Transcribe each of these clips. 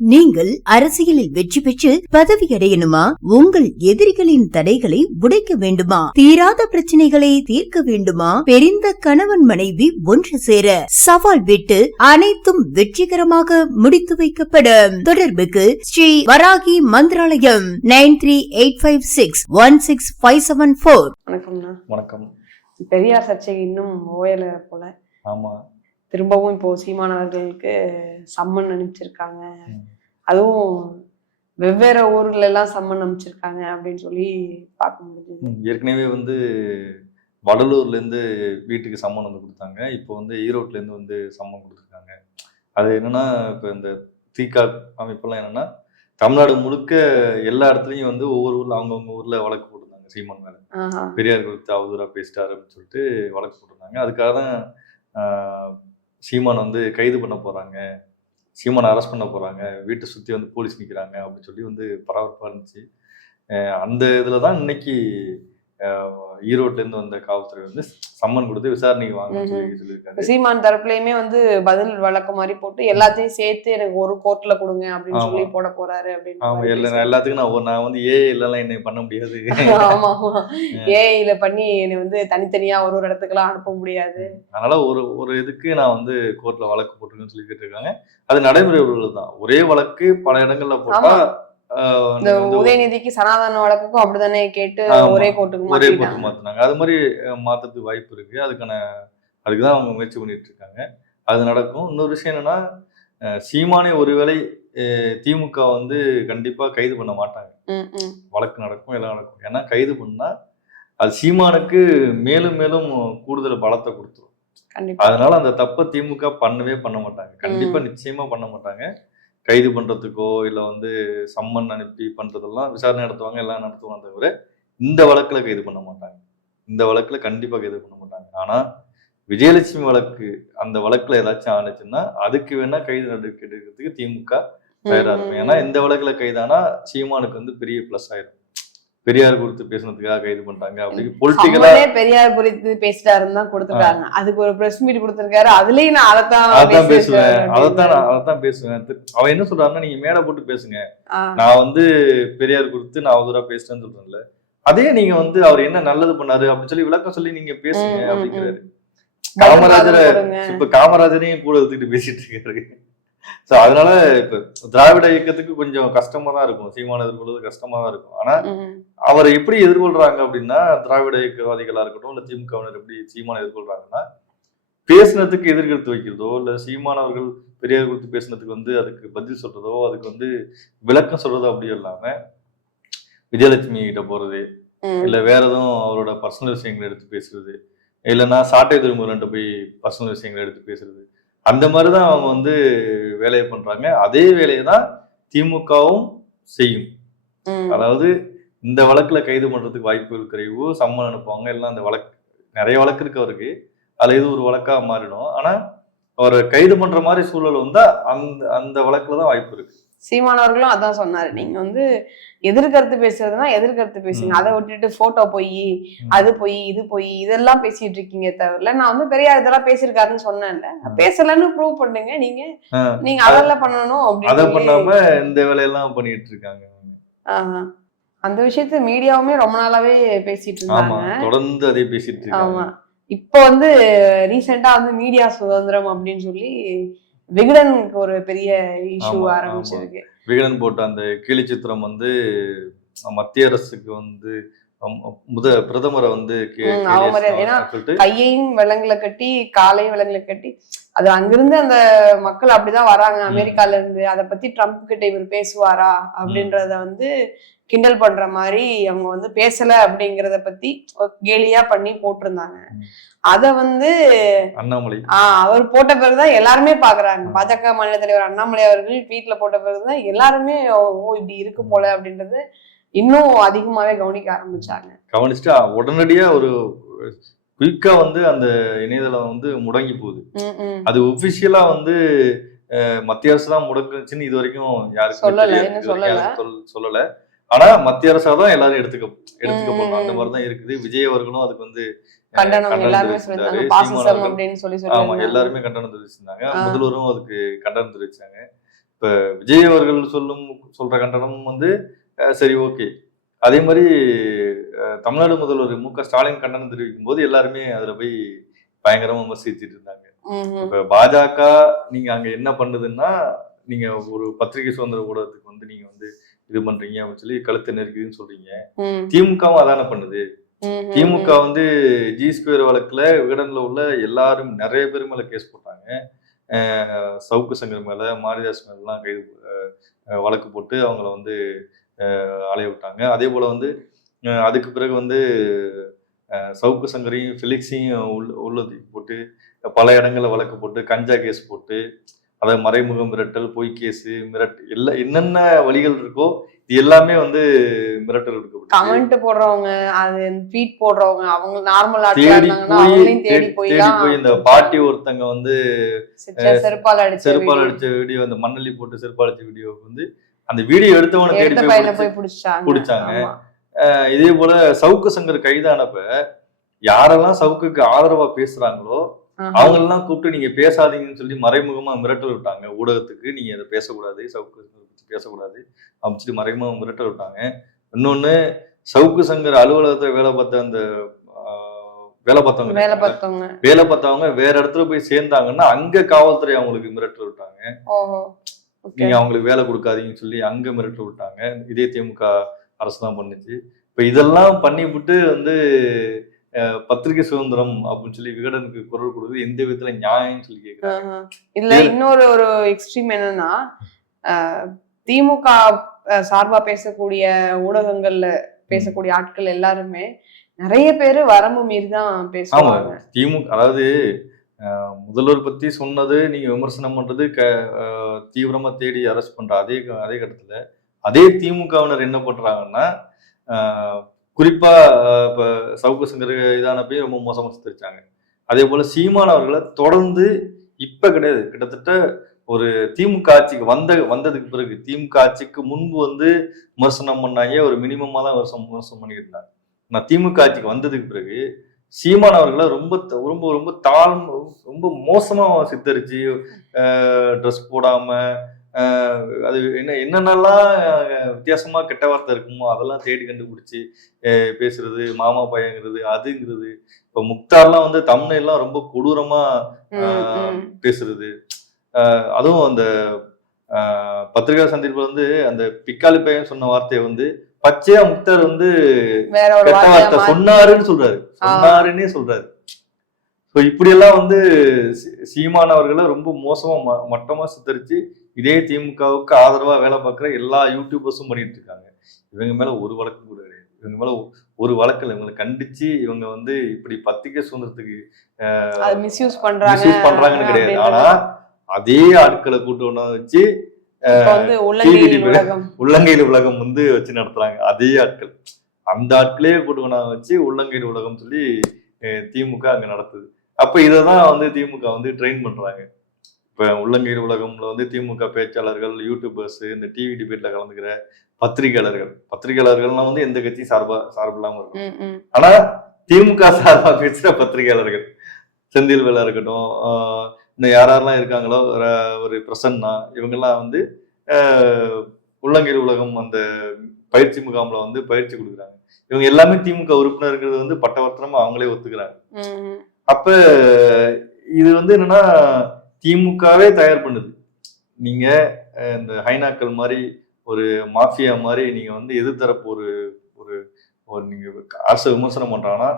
நீங்கள் அரசியலில் வெற்றி பெற்று பதவி அடையணுமா உங்கள் எதிரிகளின் தடைகளை உடைக்க வேண்டுமா? தீராத பிரச்சனைகளை தீர்க்க வேண்டுமா? பெரிந்த கணவன் மனைவி ஒன்று சேர சவால் விட்டு அனைத்தும் வெற்றிகரமாக முடித்து வைக்கப்படும். தொடர்புக்கு Shri Varahi Mantralayam nine three eight five six one six five seven four. வணக்கம்ண்ணா. வணக்கம். பெரியார் சர்ச்சை இன்னும் ஓயல போல. ஆமா. திரும்பவும் இப்போ சீமானவர்களுக்கு சம்மன் அனுப்பிச்சிருக்காங்க. அதுவும் வெவ்வேறு ஊர்ல எல்லாம் சம்மன் அனுப்பிச்சிருக்காங்க அப்படின்னு சொல்லி பார்க்க முடியுது ஏற்கனவே வந்து வடலூர்ல இருந்து வீட்டுக்கு சம்மன் வந்து கொடுத்தாங்க. இப்போ வந்து ஈரோட்ல இருந்து வந்து சம்மன் கொடுத்துருக்காங்க. அது என்னன்னா இப்போ இந்த தீகா அமைப்பெல்லாம் என்னன்னா தமிழ்நாடு முழுக்க எல்லா இடத்துலையும் வந்து ஒவ்வொரு ஊர்ல அவங்கவுங்க ஊர்ல வழக்கு போட்டிருந்தாங்க சீமான் மேல. பெரியார் குறித்து அவதூறா பேசிட்டாரு அப்படின்னு சொல்லிட்டு வழக்கு போட்டிருந்தாங்க. அதுக்காக தான் சீமான் வந்து கைது பண்ண போறாங்க. சீமானை அரெஸ்ட் பண்ண போகிறாங்க வீட்டை சுற்றி வந்து போலீஸ் நிற்கிறாங்க அப்படின்னு சொல்லி வந்து பரபரப்பாக இருந்துச்சு. அந்த இதில் தான் இன்னைக்கு ஆஹ், ஈரோட்ல இருந்து வந்த காவல்துறை வந்து சம்மன் கொடுத்து விசாரணைக்கு வாங்க சொல்லி சொல்லியிருக்காரு சீமான் தரப்புலயுமே வந்து பதில் வழக்கு மாதிரி போட்டு எல்லாத்தையும் சேர்த்து எனக்கு ஒரு கோர்ட்ல கொடுங்க அப்படின்னு. சொல்லி போட போறாரு அப்படின்னு ஆமா எல்லாத்துக்கும் நான் ஒரு- நான் வந்து ஏ இல்லைலாம் என்ன பண்ண முடியாது. ஆமா ஆமா. ஏஐல பண்ணி என்னை வந்து தனித்தனியா ஒரு ஒரு இடத்துக்குலாம் அனுப்ப முடியாது. அதனால ஒரு ஒரு இதுக்கு நான் வந்து கோர்ட்ல வழக்கு போட்டிருக்கேன்னு சொல்லி கேட்டிருக்காங்க. அது நடைமுறை தான் ஒரே வழக்கு பல இடங்கள்ல போட்டா இந்த உதயநிதிக்கு சனாதன வழக்குக்கும் அப்படிதானே கேட்டு. ஒரே கோர்ட்டுக்கு ஒரே மாத்திட்டாங்க மாத்தினாங்க. அது மாதிரி மாத்துறதுக்கு வாய்ப்பு இருக்கு. அதுக்கான அதுக்கு தான் அவங்க முயற்சி பண்ணிட்டு இருக்காங்க. அது நடக்கும். இன்னொரு விஷயம் என்னன்னா சீமானே ஒருவேளை திமுக வந்து கண்டிப்பா கைது பண்ண மாட்டாங்க. வழக்கு நடக்கும் எல்லாம் நடக்கும். ஏன்னா கைது பண்ணா அது சீமானுக்கு மேலும் மேலும் கூடுதல் பலத்தை கொடுத்துரும். அதனால அந்த தப்பை திமுக பண்ணவே பண்ண மாட்டாங்க. கண்டிப்பா நிச்சயமா பண்ண மாட்டாங்க. கைது பண்றதுக்கோ இல்ல வந்து சம்மன் அனுப்பி பண்றதெல்லாம் விசாரணை நடத்துவாங்க எல்லாம் நடத்துவாங்க தவிர இந்த வழக்குல கைது பண்ண மாட்டாங்க. இந்த வழக்குல கண்டிப்பா கைது பண்ண மாட்டாங்க. ஆனா விஜயலட்சுமி வழக்கு அந்த வழக்குல ஏதாச்சும் ஆனிச்சுன்னா அதுக்கு வேணா கைது நடவடிக்கை எடுக்கிறதுக்கு திமுக தயாரா இருக்கும். ஏன்னா இந்த வழக்குல கைதானா சீமானுக்கு வந்து பெரிய பிளஸ் ஆயிரும். பெரியார் குறித்து பேசுனதுக்காக கைது பண்றாங்க அப்படி பொலிட்டிக்கலா பெரியார் குறித்து பேசிட்டாருன்னு தான் கொடுத்துருக்காங்க அதுக்கு ஒரு பிரஸ் மீட் கொடுத்திருக்காரு. அதுலயும் நான் அதைத்தான் அதான் பேசுவேன். அதைத்தான் நான். அதைத்தான் பேசுவேன். அவன் என்ன சொல்றாருன்னா நீங்க மேடை போட்டு பேசுங்க. நான் வந்து பெரியார் குறித்து நான் அவதூறா பேசுறேன்னு சொல்றேன்ல. அதே நீங்க வந்து அவர் என்ன நல்லது பண்ணாரு அப்படின்னு சொல்லி விளக்கம் சொல்லி நீங்க பேசுங்க அப்படிங்கிறாரு. காமராஜரை. இப்ப காமராஜரையும் கூட எடுத்துக்கிட்டு பேசிட்டு இருக்காரு. சோ அதனால இப்ப திராவிட இயக்கத்துக்கு கொஞ்சம் கஷ்டமா தான் இருக்கும். சீமான எதிர்கொள்வது கஷ்டமா தான் இருக்கும். ஆனா அவரை எப்படி எதிர்கொள்றாங்க அப்படின்னா திராவிட இயக்கவாதிகளா இருக்கட்டும் இல்ல திமுகவினர் எப்படி சீமானை எதிர்கொள்றாங்கன்னா பேசுனதுக்கு எதிர்கருத்து வைக்கிறதோ இல்ல சீமான் அவர்கள் பெரியார் குறித்து பேசுனதுக்கு வந்து அதுக்கு பதில் சொல்றதோ அதுக்கு வந்து விளக்கம் சொல்றதோ அப்படி இல்லாம விஜயலட்சுமி கிட்ட போறது. இல்ல வேற எதுவும் அவரோட பர்சனல் விஷயங்களை எடுத்து பேசுறது இல்லைன்னா சாட்டை திருமுகன்ட்ட போய் பர்சனல் விஷயங்களை எடுத்து பேசுறது அந்த மாதிரி தான் அவங்க வந்து வேலையை பண்றாங்க. அதே வேலையை தான் திமுகவும் செய்யும். அதாவது இந்த வழக்குல கைது பண்றதுக்கு வாய்ப்புகள் குறைவு சம்மன் அனுப்புவாங்க. எல்லாம் அந்த வழக்கு நிறைய வழக்கு இருக்கு அவருக்கு. அதுல இது ஒரு வழக்கா மாறிடும். ஆனா அவரை கைது பண்ற மாதிரி சூழல் வந்தா அந்த அந்த வழக்குல தான் வாய்ப்பு இருக்கு. சீமானவர்களும் அதான் சொன்னாரு. நீங்க வந்து எதிர்கருத்து பேசுறதுனா எதிர்கருத்து பேசுங்க. அதை விட்டுட்டு போட்டோ போய். அது போய் இது போய் இதெல்லாம் பேசிட்டு இருக்கீங்க தவிர நான் வந்து பெரியார் இதெல்லாம் பேசியிருக்காருன்னு சொன்னேன்ல. பேசலன்னு ப்ரூவ் பண்ணுங்க. நீங்க நீங்க அதெல்லாம் பண்ணணும் அதை அப்படின்னு பண்ணாம இந்த வேலையெல்லாம் பண்ணிட்டு இருக்காங்க. அந்த விஷயத்த மீடியாவுமே ரொம்ப நாளாவே பேசிட்டு இருந்தாங்க. தொடர்ந்து அதே பேசிட்டு ஆமா. இப்போ வந்து ரீசெண்டா வந்து மீடியா சுதந்திரம் அப்படின்னு சொல்லி விகடனுக்கு ஒரு பெரிய இஷ்யூ ஆரம்பிச்சிருக்கு. விகடன் போட்ட அந்த கேலி சித்திரம் வந்து மத்திய அரசுக்கு வந்து முத பிரதமரை வந்து கையையும் விலங்குல கட்டி காலையும் விலங்குல கட்டி அது அங்கிருந்து அந்த மக்கள் அப்படிதான் வராங்க. அமெரிக்கால இருந்து. அதை பத்தி ட்ரம்ப் கிட்ட இவர் பேசுவாரா அப்படின்றத வந்து கிண்டல் பண்ற மாதிரி அவங்க வந்து பேசல அப்படிங்கறத பத்தி கேலியா பண்ணி போட்டிருந்தாங்க. அத வந்து அண்ணாமலை. ஆஹ் அவர் போட்ட பிறகுதான் எல்லாருமே பாக்குறாங்க. பாஜக மாநில தலைவர் அண்ணாமலை அவர்கள் ட்வீட்ல போட்ட பிறகுதான் எல்லாருமே ஓ இப்படி இருக்கு போல அப்படின்றது இன்னும் அதிகமாவே கவனிக்க ஆரம்பிச்சாங்க. கவனிச்சுட்டு உடனடியா ஒரு குயிக்கா வந்து அந்த இணையதளம் வந்து முடங்கி போகுது. அது ஒபிஷியலா வந்து மத்திய அரசு தான் முடக்குச்சுன்னு இது வரைக்கும் யாருக்கும் சொல்லல, ஆனா மத்திய அரசா தான் எல்லாரும் எடுத்துக்க எடுத்துக்க போறோம். அந்த ம். மாதிரி தான் இருக்குது. விஜய் அவர்களும் அதுக்கு வந்து ஆமா எல்லாருமே கண்டனம் தெரிவிச்சிருந்தாங்க. முதல்வரும் அதுக்கு கண்டனம் தெரிவிச்சாங்க. இப்ப விஜய் அவர்கள் சொல்லும் சொல்ற கண்டனம் வந்து சரி ஓகே. அதே மாதிரி தமிழ்நாடு முதல்வர் மு க ஸ்டாலின் கண்டனம் தெரிவிக்கும் போது எல்லாருமே அதுல போய் பயங்கரமா விமர்சிச்சுட்டு இருந்தாங்க. இப்ப பாஜக நீங்க அங்க என்ன பண்ணுதுன்னா நீங்க ஒரு பத்திரிகை சுதந்திர ஊடகத்துக்கு வந்து நீங்க வந்து இது பண்றீங்க அப்படின்னு சொல்லி கழுத்து நெருக்குதுன்னு சொல்றீங்க. திமுகவும் அதானே பண்ணுது. திமுக வந்து ஜி ஸ்கொயர் வழக்குல விகடன்ல உள்ள எல்லாரும் நிறைய பேர் மேல கேஸ் போட்டாங்க. சவுக்கு சங்கர் மேல மாரிதாஸ் மேல எல்லாம் கைது வழக்கு போட்டு அவங்கள வந்து அலைய விட்டாங்க அதே போல வந்து அதுக்கு பிறகு வந்து சவுக்கு சங்கரையும் ஃபிலிக்ஸையும் உள்ள உள்ள தூக்கி போட்டு பல இடங்கள்ல வழக்கு போட்டு கஞ்சா கேஸ் போட்டு அதாவது மறைமுக மிரட்டல் பொய் கேஸ் மிரட் எல்லா என்னென்ன வழிகள் இருக்கோ இது எல்லாமே வந்து மிரட்டல் எடுக்கப்பட்டு கமெண்ட் போடுறவங்க அது ட்வீட் போடுறவங்க அவங்க நார்மல் தேடி போய் தேடி போய் இந்த பாட்டி ஒருத்தங்க வந்து செருப்பால அடிச்ச செருப்பால். அடிச்ச வீடியோ அந்த மண்ணள்ளி போட்டு செருப்பால் அடிச்ச வீடியோவுக்கு வந்து அந்த வீடியோ எடுத்தவனை தேடி போய் பிடிச்சாங்க. இதே போல சவுக்கு சங்கர் கைதானப்ப யாரெல்லாம் சவுக்குக்கு ஆதரவா பேசுறாங்களோ. அவங்க எல்லாம் கூப்பிட்டு நீங்க பேசாதீங்கன்னு சொல்லி மறைமுகமா மிரட்டல் விட்டாங்க. ஊடகத்துக்கு நீங்க அதை பேசக்கூடாது சவுக்கு சங்கரை பேசக்கூடாது அப்படின்னு சொல்லி மறைமுகமா மிரட்டல் விட்டாங்க. இன்னொன்னு சவுக்கு சங்கர் அலுவலகத்துல வேலை பார்த்த அந்த வேலை பார்த்தவங்க வேலை பார்த்தவங்க. வேலை பார்த்தவங்க வேற இடத்துல போய் சேர்ந்தாங்கன்னா அங்க காவல்துறை அவங்களுக்கு மிரட்டல் விட்டாங்க. நீங்க அவங்களுக்கு வேலை கொடுக்காதீங்கன்னு சொல்லி அங்க மிரட்டல் விட்டாங்க. இதே திமுக அரசு தான் பண்ணுச்சு. இப்ப இதெல்லாம் பண்ணிவிட்டு வந்து பத்திரிகை சுதந்திரம் அப்படின்னு சொல்லி விகடனுக்கு குரல் கொடுக்குறது எந்த விதத்துல நியாயம்னு சொல்லி கேக்குறாங்க. இதுல இன்னொரு ஒரு எக்ஸ்ட்ரீம் என்னன்னா திமுக சார்பா பேசக்கூடிய ஊடகங்கள்ல பேசக்கூடிய ஆட்கள் எல்லாருமே நிறைய பேரு வரம்பு மீறி தான் ஆமா. பேசுவாங்க. திமுக அதாவது முதல்வர் பத்தி சொன்னது நீங்க விமர்சனம் பண்றது க தீவிரமாக தீவிரமா தேடி அரெஸ்ட் பண்ற அதே க- அதே கட்டத்துல அதே திமுகவினர் என்ன பண்றாங்கன்னா குறிப்பாக குறிப்பா இப்ப சவுக்கு சங்கர் இதானப்பையும் ரொம்ப மோசமா சித்தரிச்சாங்க. அதே போல சீமான் அவர்களை தொடர்ந்து இப்ப கிடையாது. கிட்டத்தட்ட ஒரு திமுக ஆட்சிக்கு வந்த வந்ததுக்கு பிறகு திமுக ஆட்சிக்கு முன்பு வந்து விமர்சனம் பண்ணாங்க ஒரு மினிமமா தான் விமர்சனம் விமர்சனம் பண்ணிக்கிட்டு இருந்தாங்க. நான் திமுக ஆட்சிக்கு வந்ததுக்கு பிறகு சீமான் அவர்களை ரொம்ப ரொம்ப ரொம்ப தாழ்ம ரொம்ப மோசமா சித்தரிச்சு ட்ரெஸ் போடாம அது என்ன என்னென்னலாம் அஹ், வித்தியாசமா கெட்ட வார்த்தை இருக்குமோ அதெல்லாம் தேடி கண்டுபிடிச்சி பேசுறது மாமா பையங்கிறது அதுங்கிறது இப்போ முக்தார்லாம் வந்து தமிழ்லாம் ரொம்ப கொடூரமா ம், ஆஹ், ம். பேசுறது அதுவும் அந்த பத்திரிகா சந்திப்பில் வந்து அந்த பிக்காலி பையன் சொன்ன வார்த்தையை வந்து பச்சையா முக்தார் வந்து கெட்ட வார்த்தை சொன்னாருன்னு சொல்றாரு. சொன்னாருன்னே சொல்றாரு. ஸோ இப்படியெல்லாம் வந்து சீமான் அவர்களை ரொம்ப மோசமா மட்டமா சித்தரிச்சு இதே திமுகவுக்கு ஆதரவா வேலை பார்க்குற எல்லா யூடியூபர்ஸும் பண்ணிட்டு இருக்காங்க. இவங்க மேல ஒரு வழக்கும் கூட கிடையாது. இவங்க மேல ஒரு வழக்கில் இவங்களை கண்டிச்சு இவங்க வந்து இப்படி பத்திரிகை சுதந்திரத்துக்கு மிஸ்யூஸ் பண்றாங்க மிஸ்யூஸ் பண்றாங்கன்னு கிடையாது. ஆனா. அதே ஆட்களை கூட்டு ஒண்ணா வச்சு உள்ளங்கையில் உலகம் வந்து வச்சு நடத்துறாங்க. அதே ஆட்கள். அந்த ஆட்களே கூட்டுவனா வச்சு உள்ளங்கையில் உலகம் சொல்லி திமுக அங்க நடத்துது. அப்ப இததான் வந்து திமுக வந்து ட்ரெயின் பண்றாங்க. இப்ப உள்ளங்கையில் உலகம்ல வந்து திமுக பேச்சாளர்கள் யூடியூபர்ஸ் இந்த டிவி டிபேட்ல கலந்துக்கிற பத்திரிகையாளர்கள். பத்திரிகையாளர்கள்லாம் வந்து எந்த கட்சியும் சார்பா சார்பு இல்லாம இருக்கும். ஆனா திமுக சார்பா பேசுற பத்திரிகையாளர்கள். செந்தில் வேலா இருக்கட்டும் ஆஹ் இன்னும் யார் யாரெல்லாம் இருக்காங்களோ ஒரு- பிரசன்னா இவங்கெல்லாம் வந்து உள்ளங்கீர் உலகம் அந்த பயிற்சி முகாம்ல வந்து பயிற்சி கொடுக்குறாங்க. இவங்க எல்லாமே திமுக உறுப்பினருங்கிறது வந்து பட்டவர்த்தனமா அவங்களே ஒத்துக்கிறாங்க. அப்ப இது வந்து என்னன்னா திமுகவே தயார் பண்ணுது. நீங்க இந்த ஹைனாக்கள் மாதிரி ஒரு மாஃபியா மாதிரி நீங்க வந்து எதிர்த்தரப்பு ஒரு ஒரு ஒரு நீங்க அரசு விமர்சனம் பண்றாங்கன்னா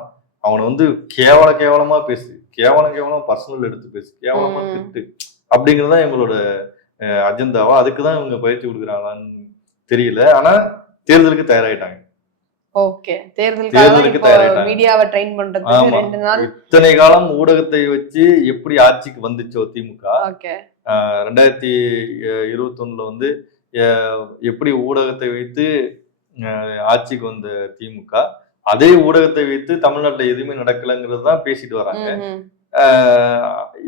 அவனை வந்து கேவல கேவலமா பேசு கேவலம் கேவலம் பர்சனல் எடுத்து பேசு கேவலமா. திட்டு அப்படிங்கிறது தான் இவங்களோட அஜெண்டாவா? அதுக்கு தான் இவங்க பயிற்சி கொடுக்குறாங்களான்னு தெரியல. ஆனா தேர்தலுக்கு தயாராயிட்டாங்க. ஓகே. தேர்தலுக்கு தயாராயிட்டாங்க. மீடியாவை ட்ரெயின் பண்றதுக்கு. ரெண்டு நாள். இத்தனை காலம் ஊடகத்தை வச்சு எப்படி ஆட்சிக்கு வந்துச்சோ திமுக? ரெண்டாயிரத்தி இருபத்தொன்னுல வந்து எப்படி ஊடகத்தை வைத்து ஆட்சிக்கு வந்த திமுக? அதே ஊடகத்தை வைத்து தமிழ்நாட்டுல எதுவுமே நடக்கலைங்கிறது தான் பேசிட்டு வராங்க.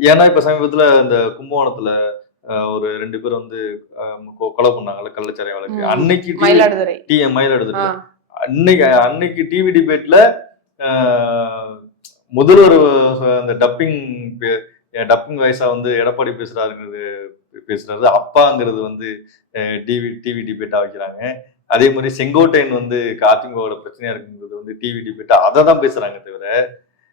ஏன்னா இப்ப சமீபத்துல இந்த கும்பகோணத்துல ஒரு ரெண்டு பேர் வந்து கொலை பண்ணாங்கல்ல கள்ளச்சாரை வழக்கு. அன்னைக்கு மயிலாடுதுறை. டி மயிலாடுதுறை. அன்னைக்கு அன்னைக்கு டிவி டிபேட்ல முதல்வர் அந்த டப்பிங் டப்பிங் வயசா வந்து எடப்பாடி பேசுறாருங்கிறது பேசுறாரு. அப்பாங்கிறது வந்து டிவி டிவி டிபேட்டா வைக்கிறாங்க. அதே மாதிரி செங்கோட்டையன் வந்து அதிமுகவோட பிரச்சனையா இருக்குங்கிறது வந்து டிவி டிபேட்டா அதை தான் பேசுறாங்க தவிர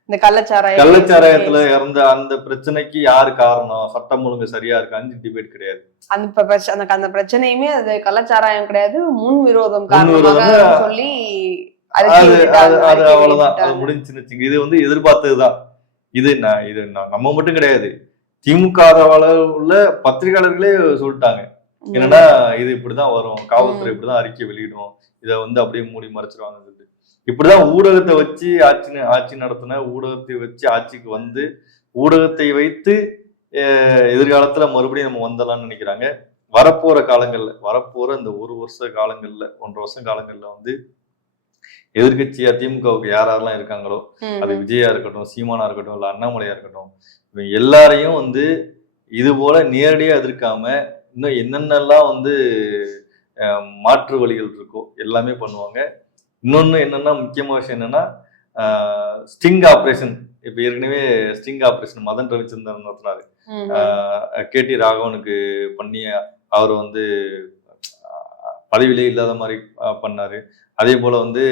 இந்த கள்ளச்சாராயம் கள்ளச்சாராயத்துல இறந்த அந்த பிரச்சனைக்கு யாரு காரணம்? சட்டம் ஒழுங்கு சரியா இருக்கான்னு டிபேட் கிடையாது. அந்த அந்த பிரச்சனையுமே அது கள்ளச்சாராயம் கிடையாது. முன் விரோதம் காரணமாக சொல்லி அது அவ்வளவுதான். அது. முடிஞ்சுன்னு இது வந்து எதிர்பார்த்ததுதான். இது நான் இது நம்ம மட்டும் கிடையாது. திமுக உள்ள பத்திரிகையாளர்களே சொல்லிட்டாங்க. என்னன்னா இது இப்படிதான் வரும்? காவல்துறை. இப்படிதான் அறிக்கை வெளியிடும் இதை வந்து அப்படியே மூடி மறைச்சிருவாங்க சொல்லிட்டு. இப்படிதான் ஊடகத்தை வச்சு ஆட்சி ஆட்சி நடத்தின ஊடகத்தை வச்சு ஆட்சிக்கு வந்து ஊடகத்தை வைத்து எதிர்காலத்துல மறுபடியும் நம்ம வந்துடலாம்னு நினைக்கிறாங்க. வரப்போற காலங்கள்ல வரப்போற இந்த ஒரு வருஷ காலங்கள்ல ஒன்றரை வருஷம் காலங்கள்ல வந்து எதிர்க்கட்சியா திமுகவுக்கு யார் யாரெல்லாம் இருக்காங்களோ அது. விஜயா இருக்கட்டும் சீமானா இருக்கட்டும் இல்ல அண்ணாமலையா இருக்கட்டும் இவங்க எல்லாரையும் வந்து இது போல நேரடியா எதிர்க்காம இன்னும் என்னென்னலாம் வந்து மாற்று வழிகள் இருக்கோ எல்லாமே பண்ணுவாங்க. இன்னொன்னு என்னன்னா முக்கியமான விஷயம் என்னன்னா ஸ்டிங் ஆப்ரேஷன். இப்ப ஏற்கனவே ஸ்டிங் ஆப்ரேஷன் மதன் ரவிச்சந்திரன் நடத்தினாரு. கே டி ராகவனுக்கு பண்ணி அவர் வந்து பதவியிலே இல்லாத மாதிரி பண்ணாரு. அதே போல வந்து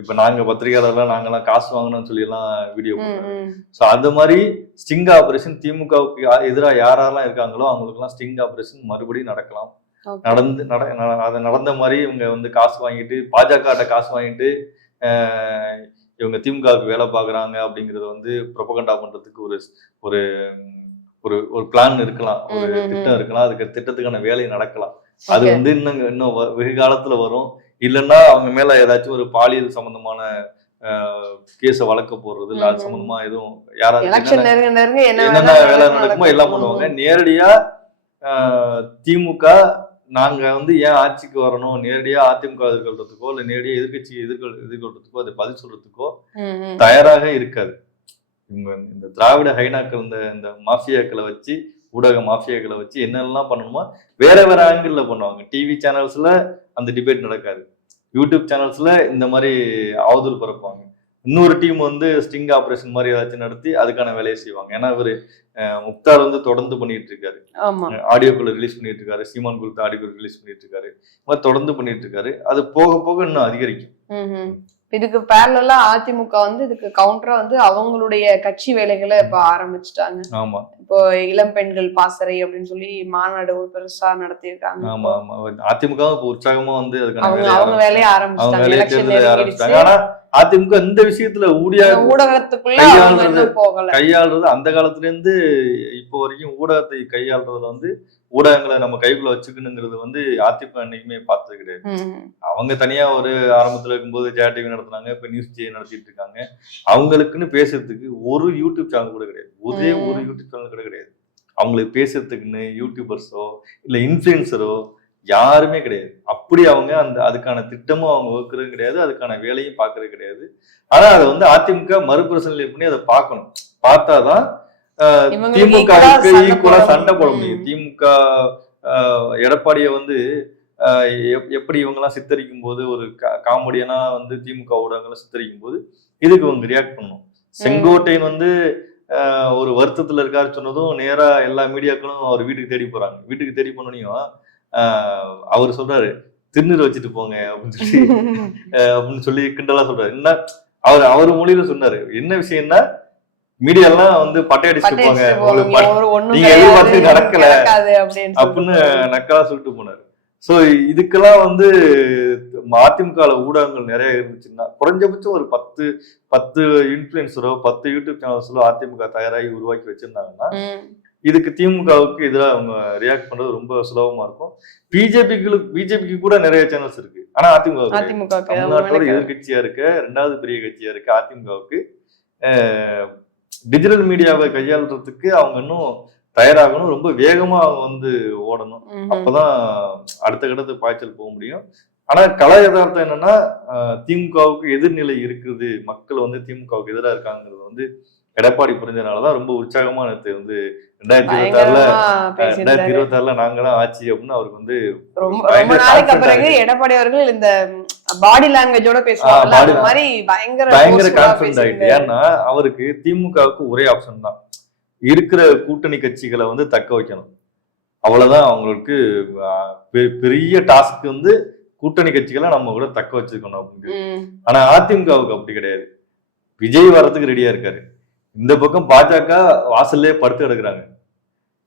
இப்ப நாங்க பத்திரிகையாளர்லாம் நாங்கெல்லாம் காசு வாங்கணும்னு சொல்லி எல்லாம் வீடியோ. ஸோ அந்த மாதிரி ஸ்டிங் ஆபரேஷன் திமுகவுக்கு எதிராக யாரெல்லாம் இருக்காங்களோ அவங்களுக்குலாம் ஸ்டிங் ஆபரேஷன் மறுபடியும் நடக்கலாம். நடந்து நட அது நடந்த மாதிரி இவங்க வந்து காசு வாங்கிட்டு பாஜக காசு வாங்கிட்டு இவங்க திமுகவுக்கு வேலை பார்க்குறாங்க அப்படிங்கறத வந்து ப்ரொபகண்டா பண்றதுக்கு ஒரு ஒரு ஒரு ஒரு பிளான் இருக்கலாம் ஒரு. திட்டம் இருக்கலாம் அதுக்கு திட்டத்துக்கான வேலை நடக்கலாம் அது. வந்து இன்னும் இன்னும் வெகு காலத்துல வரும் இல்லைன்னா அவங்க மேல ஏதாச்சும் ஒரு பாலியல் சம்பந்தமான கேஸை வளர்க்க போடுறது இல்ல அது. சம்பந்தமா எதுவும் யாராவது என்னென்ன வேலை நடக்கும். எல்லாம் பண்ணுவாங்க நேரடியா ஆஹ், திமுக நாங்க வந்து ஏன் ஆட்சிக்கு வரணும் நேரடியா அதிமுக எதிர்கொள்றதுக்கோ இல்ல நேரடியா எதிர்க்கட்சி எதிர்கொள் எதிர்கொள்றதுக்கோ அதை பதில் சொல்றதுக்கோ. தயாராக இருக்காது இவங்க இந்த திராவிட ஹைனாக்கள் இந்த இந்த மாஃபியாக்களை வச்சு ஊடக மாஃபியாக்களை வச்சு என்னெல்லாம் பண்ணணுமோ வேற வேற ஆங்கிள் பண்ணுவாங்க. டிவி சேனல்ஸ்ல அந்த டிபேட் நடக்காது. யூடியூப் சேனல்ஸ்ல இந்த மாதிரி அவதூறு பரப்புவாங்க. இன்னொரு டீம் வந்து ஸ்டிங் ஆபரேஷன் மாதிரி ஏதாச்சும் நடத்தி அதுக்கான வேலையை செய்வாங்க. ஏன்னா இவரு முக்தார் வந்து தொடர்ந்து பண்ணிட்டு இருக்காரு ஆடியோக்குள்ள ரிலீஸ் பண்ணிட்டு இருக்காரு சீமான் குழுத்து ஆடியோ ரிலீஸ் பண்ணிட்டு இருக்காரு தொடர்ந்து பண்ணிட்டு இருக்காரு அது போக போக இன்னும் அதிகரிக்கும். இதுக்கு பேரலா அதிமுக வந்து இதுக்கு கவுண்டரா வந்து அவங்களுடைய கட்சி வேலைகளை இப்ப ஆரம்பிச்சுட்டாங்க. ஆமா. இப்போ இளம் பெண்கள் பாசறை அப்படின்னு சொல்லி மாநாடு ஒரு பெருசா நடத்தியிருக்காங்க. ஆமா ஆமா. அதிமுக உற்சாகமா வந்து அவங்க வேலையை ஆரம்பிச்சிட்டாங்க. அதிமுக இந்த விஷயத்துல ஊடியா ஊடகத்துக்குள்ள கையாளுறது- அந்த காலத்துல இருந்து இப்போ வரைக்கும் ஊடகத்தை கையாளுறதுல வந்து ஊடகங்களை நம்ம கைக்குள்ள வச்சுக்கணுங்கிறது வந்து அதிமுக என்னைக்குமே பார்த்தது கிடையாது. அவங்க தனியா ஒரு ஆரம்பத்துல இருக்கும்போது ஜெயா டிவி நடத்துனாங்க இப்ப நியூஸ் ஜே நடத்திட்டு இருக்காங்க. அவங்களுக்குன்னு பேசுறதுக்கு ஒரு யூடியூப் சேனல் கூட கிடையாது. ஒரே. ஒரு யூடியூப் சேனல் கூட கிடையாது. அவங்களுக்கு பேசுறதுக்குன்னு யூடியூபர்ஸோ இல்ல இன்ஃபுளுசரோ யாருமே கிடையாது. அப்படி அவங்க அந்த அதுக்கான திட்டமும் அவங்க வகுக்கிறது கிடையாது அதுக்கான வேலையும் பார்க்கறது கிடையாது. ஆனா அதை வந்து அதிமுக மறுபரிசீலனை பண்ணி அதை பார்க்கணும்? பார்த்தாதான் திமுக ஈக்குவலா சண்டை போட முடியும். திமுக எடப்பாடிய வந்து எப்படி இவங்கெல்லாம் சித்தரிக்கும் போது ஒரு காமெடியனா வந்து திமுக ஊடகங்களை சித்தரிக்கும் போது இதுக்கு இவங்க ரியாக்ட் பண்ணணும். செங்கோட்டையன் வந்து ஒரு வருத்தத்துல இருக்காரு சொன்னதும் நேரா எல்லா மீடியாக்களும் அவர் வீட்டுக்கு தேடி போறாங்க. வீட்டுக்கு தேடி போனோனையும் அவர் சொல்றாரு திருநீர் வச்சுட்டு போங்க அப்படின்னு சொல்லி அப்படின்னு சொல்லி கிண்டலா சொல்றாரு. என்ன அவர் அவர் மொழியில சொன்னாரு. என்ன விஷயம்னா மீடியா எல்லாம் வந்து பட்டை அடிச்சுட்டு போங்க. நீங்க எதிர்பார்த்தது நடக்கல. அப்படின்னு நக்கலா சொல்லிட்டு போனாரு. சோ இதுக்கெல்லாம் வந்து அதிமுக ஊடகங்கள் நிறைய இருந்துச்சுன்னா குறைஞ்சபட்சம் ஒரு பத்து பத்து இன்ஃபுளுசரோ பத்து யூடியூப் சேனல்ஸோ அதிமுக தயாராகி உருவாக்கி வச்சிருந்தாங்கன்னா இதுக்கு திமுகவுக்கு எதிராக அவங்க ரியாக்ட் பண்றது ரொம்ப சுலபமா இருக்கும். பிஜேபிக்கு பிஜேபிக்கு கூட நிறைய சேனல்ஸ் இருக்கு. ஆனா அதிமுக தமிழ்நாட்டோட எதிர்கட்சியா இருக்க ரெண்டாவது பெரிய கட்சியா இருக்க அதிமுகவுக்கு டிஜிட்டல் மீடியாவை கையாளுறதுக்கு அவங்க இன்னும் தயாராகணும். ரொம்ப வேகமா அவங்க வந்து ஓடணும். அப்பதான் அடுத்த கட்டத்துக்கு பாய்ச்சல் போக முடியும். ஆனா கலை யதார்த்தம் என்னன்னா திமுகவுக்கு எதிர்நிலை இருக்குது. மக்கள் வந்து திமுகவுக்கு எதிராக இருக்காங்கிறது வந்து எடப்பாடி புரிஞ்சனாலதான் ரொம்ப உற்சாகமா நேத்து வந்து ரெண்டாயிரத்தி இருபத்தி ஆறுல ரெண்டாயிரத்தி. இருபத்தி ஆறுல நாங்க தான் ஆட்சி அப்படின்னு அவருக்கு வந்து ரொம்ப நாளைக்கு பிறகு எடப்பாடி அவர்கள் இந்த பாடி லாங்குவேஜோட அந்த மாதிரி பயங்கர பயங்கர கான்பிடன்ட் ஆயிட்டு. ஏன்னா அவருக்கு திமுகவுக்கு ஒரே ஆப்ஷன் தான். இருக்கிற கூட்டணி கட்சிகளை வந்து தக்க வைக்கணும். அவ்வளவுதான் அவங்களுக்கு பெரிய டாஸ்க் வந்து கூட்டணி கட்சிகளை நம்ம கூட தக்க வச்சுக்கணும் அப்படின்னு. ஆனா அதிமுகவுக்கு அப்படி கிடையாது. விஜய் வர்றதுக்கு ரெடியா இருக்காரு. இந்த பக்கம் பாஜக வாசல்லே படுத்து கிடக்குறாங்க.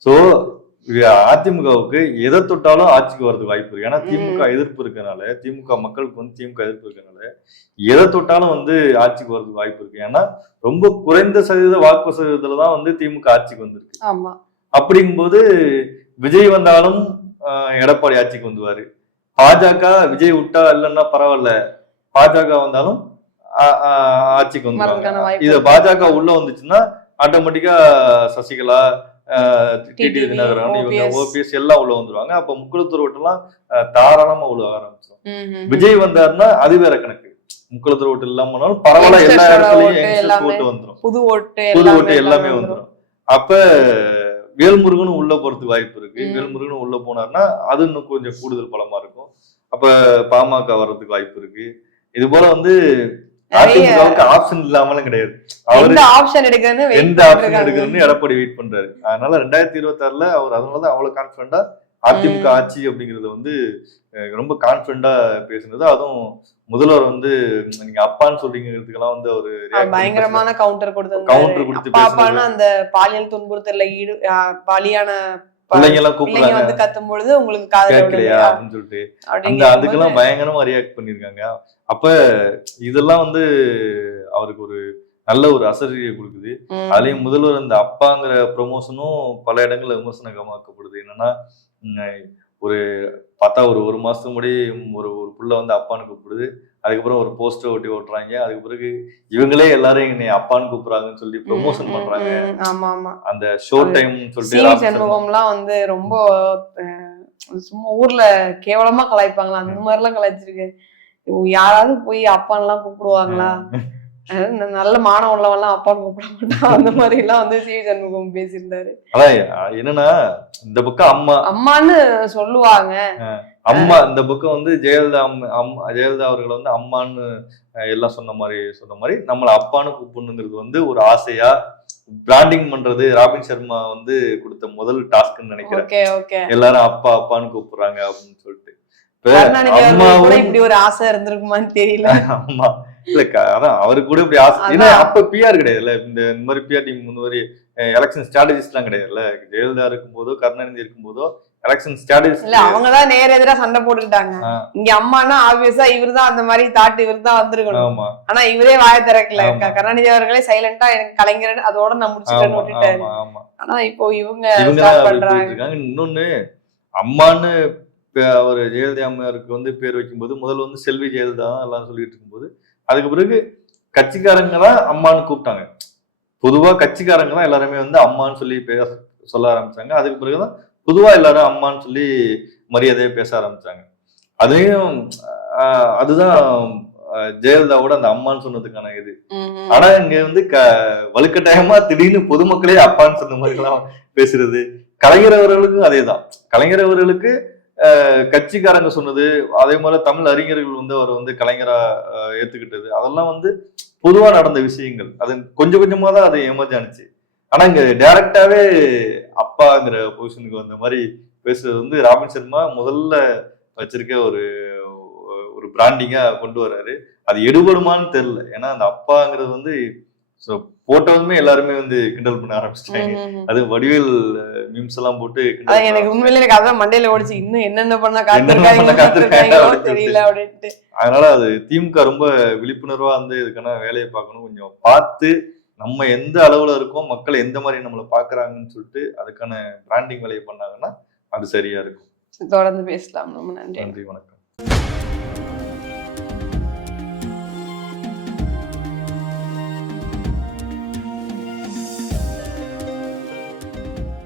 சோ அதிமுகவுக்கு எதை தொட்டாலும் ஆட்சிக்கு வர்றதுக்கு வாய்ப்பு. இருக்கு ஏன்னா திமுக எதிர்ப்பு இருக்கனால திமுக மக்களுக்கு வந்து திமுக எதிர்ப்பு இருக்கனால எதை தொட்டாலும் வந்து ஆட்சிக்கு வர்றதுக்கு வாய்ப்பு இருக்கு. ஏன்னா ரொம்ப குறைந்த சதவீத வாக்கு சதவீதத்துல தான் வந்து திமுக ஆட்சிக்கு வந்திருக்கு. ஆமா. அப்படிங்கும்போது விஜய் வந்தாலும் எடப்பாடி ஆட்சிக்கு வந்துருவாரு. பாஜக விஜய் விட்டா இல்லைன்னா பரவாயில்ல. பாஜக வந்தாலும் ஆட்சிக்கு வந்துருவாங்க இத. பாஜக உள்ள வந்துச்சுன்னா ஆட்டோமேட்டிக்கா சசிகலா டிடி தினகரன் இவங்க. ஓபிஎஸ் எல்லாம் உள்ள வந்துருவாங்க. அப்ப முக்குளத்தூர் ஓட்டெல்லாம் தாராளமா உள்ள ஆரம்பிச்சோம். விஜய் வந்தாருன்னா அது வேற கணக்கு. முக்குளத்தூர் ஓட்டு இல்லாம போனாலும் பரவாயில்ல எல்லா இடத்துலயும் ஓட்டு வந்துரும். புது ஓட்டு புது ஓட்டு எல்லாமே வந்துரும். அப்ப வேல்முருகனும் உள்ள போறதுக்கு வாய்ப்பு இருக்கு. வேல்முருகனும் உள்ள போனார்னா அது இன்னும் கொஞ்சம் கூடுதல் பலமா இருக்கும். அப்ப பாமக வர்றதுக்கு வாய்ப்பு இருக்கு. இது போல வந்து அதிமுகவுக்கு ஆப்ஷன் இல்லாமலும் கிடையாது அவரு ஆப்ஷன் எந்த. எடுக்கணும்னு எடப்பாடி வெயிட் பண்றாரு அதனால ரெண்டாயிரத்தி இருபத்தி ஆறுல அவர் அதனாலதான் அவ்வளவு கான்பிடண்டா அதிமுக. ஆட்சி அப்படிங்கறத வந்து ரொம்ப கான்பிடண்டா பேசுனது அதுவும் முதல்வர் வந்து நீங்க அப்பான்னு சொல்றீங்கிறதுக்கெல்லாம் வந்து பண்ணி பயங்கரமான கவுண்டர் கொடுத்து பேசுனது. அப்பான்னு அந்த பாலியல் துன்புறுத்தல்ல ஈடு பலியான ப- பிள்ளைங்க எல்லாம் பிள்ளைங்க கூப்பிடுறாங்க. வந்து கத்தும் பொழுது உங்களுக்கு காதல கேட்கலையா? அப்படின்னு சொல்லிட்டு. அந்த அதுக்கெல்லாம் பயங்கரமா ரியாக்ட் பண்ணிருக்காங்க அப்ப இதெல்லாம் வந்து அவருக்கு ஒரு நல்ல ஒரு அசரியை கொடுக்குது. அதுலயும் முதல்வர் அந்த அப்பாங்கிற ப்ரொமோஷனும் பல இடங்கள்ல விமர்சனகமாக்கப்படுது என்னன்னா ஒரு பார்த்தா ஒரு ஒரு மாசத்துக்கு முன்னாடி ஒரு ஒரு புள்ள வந்து அப்பான்னு கூப்பிடுது. அதுக்கப்புறம் ஒரு போஸ்டர் ஒட்டி ஓட்டுறாங்க. அதுக்கு பிறகு இவங்களே எல்லாரும் என்னை அப்பான்னு கூப்பிடுறாங்கன்னு சொல்லி ப்ரொமோஷன் பண்றாங்க. ஆமா ஆமா. அந்த ஷோ டைம் சொல்லிட்டு சண்முகம்லாம் வந்து ரொம்ப சும்மா ஊர்ல கேவலமா கலாய்ப்பாங்களா அந்த மாதிரி எல்லாம் கலாய்ச்சிருக்கு. யாராவது போய் அப்பான்லாம் கூப்பிடுவாங்களா? நல்ல மானம் உள்ளவன்லாம் அப்பான்னு கூப்பிட மாட்டான் அந்த மாதிரி எல்லாம் வந்து சி சண்முகம் பேசியிருந்தாரு. அதான் என்னன்னா இந்த பக்கம் அம்மா அம்மான்னு சொல்லுவாங்க. அம்மா இந்த புக்கம் வந்து ஜெயலலிதா அம்மா ஜெயலலிதா அவர்களை வந்து அம்மான்னு எல்லாம் சொன்ன மாதிரி சொன்ன மாதிரி நம்மள அப்பான்னு கூப்பிடணுங்கிறது வந்து ஒரு ஆசையா பிராண்டிங் பண்றது ராபின் சர்மா வந்து கொடுத்த முதல் டாஸ்க்னு நினைக்கிறேன். எல்லாரும் அப்பா அப்பான்னு கூப்பிடுறாங்க அப்படின்னு சொல்லிட்டு. இப்படி ஒரு ஆசை இருந்திருக்குமான்னு தெரியல. ஆமா இல்ல அதான் அவருக்கு கூட இப்படி ஆசை. ஏன்னா. அப்ப பிஆர் கிடையாதுல்ல? இந்த இந்த மாதிரி பிஆர் டீம் இந்த மாதிரி எலெக்ஷன் ஸ்ட்ராட்டஜிஸ்ட் எல்லாம் கிடையாதுல்ல? ஜெயலலிதா இருக்கும்போதோ கருணாநிதி இருக்கும்போதோ எலெக்ஷன் ஸ்ட்ராட்டஜிஸ்ட் இல்ல அவங்கதான் நேர எதிரா சண்டை போட்டுக்கிட்டாங்க. இங்க அம்மானா ஆப்வியஸா இவர்தான் அந்த மாதிரி தாட் இவர்தான் வந்திருக்கணும். ஆமா. ஆனா இவரே வாய திறக்கல. கருணாநிதி அவர்களே சைலண்டா எனக்கு கலைஞர் அதோட நான் முடிச்சுட்டேன்னு விட்டுட்டாரு. ஆனா இப்போ இவங்க தான் பண்றாங்க. இன்னொன்னு அம்மான்னு அவர் ஜெயலலிதா அம்மையாருக்கு வந்து பேர் வைக்கும்போது முதல்ல வந்து செல்வி ஜெயலலிதா தான் எல்லாம் சொல்லிட்டு இருக்கும்போது அதுக்கு பிறகு கட்சிக்காரங்க தான் அம்மான்னு கூப்பிட்டாங்க. பொதுவா கட்சிக்காரங்க தான் எல்லாருமே வந்து அம்மான்னு சொல்லி பேச சொல்ல ஆரம்பிச்சாங்க. அதுக்கு பிறகுதான் பொதுவா எல்லாரும் அம்மான்னு சொல்லி மரியாதையா பேச ஆரம்பிச்சாங்க. அதையும் அதுதான் ஜெயலலிதாவோட அந்த அம்மான்னு சொன்னதுக்கான இது. ஆனா இங்க வந்து க வலுக்கட்டாயமா திடீர்னு பொதுமக்களே அப்பான்னு சொன்ன மாதிரி எல்லாம் பேசுறது. கலைஞர் அவர்களுக்கும் அதேதான். கலைஞர் அவர்களுக்கு கட்சிக்காரங்க சொன்னது அதே மாதிரி தமிழ் அறிஞர்கள் வந்து அவர் வந்து கலைஞரா ஏத்துக்கிட்டது. அதெல்லாம் வந்து பொதுவா நடந்த விஷயங்கள். அது கொஞ்சம் கொஞ்சமா தான் அது எமர்ஜ் ஆனிச்சு. ஆனா இங்க டைரக்டாவே அப்பாங்கிற பொசிஷனுக்கு வந்த மாதிரி பேசுறது வந்து ராமன் சர்மா முதல்ல வச்சிருக்க ஒரு ஒரு பிராண்டிங்கா கொண்டு வர்றாரு அது எடுபடுமான்னு தெரியல. ஏன்னா அந்த அப்பாங்கிறது வந்து so போட்டதுமே எல்லாருமே வந்து கிண்டல் பண்ண ஆரம்பிச்சிட்டாங்க. அது வடிவேல் மீம்ஸ் எல்லாம் போட்டு எனக்கு உண்மையில எனக்கு அதான் மண்டையில ஓடிச்சு. இன்னும் என்னென்ன பண்ண காத்திருக்காங்க தெரியல அப்படின்ட்டு. அதனால அது திமுக ரொம்ப விழிப்புணர்வா வந்து இதுக்கான வேலையை பார்க்கணும். கொஞ்சம் பார்த்து நம்ம எந்த அளவுல இருக்கோம் மக்கள் எந்த மாதிரி நம்மளை பாக்குறாங்கன்னு சொல்லிட்டு அதுக்கான பிராண்டிங் வேலையை பண்ணாங்கன்னா அது சரியா இருக்கும். தொடர்ந்து பேசலாம். ரொம்ப நன்றி. நன்றி வணக்கம்.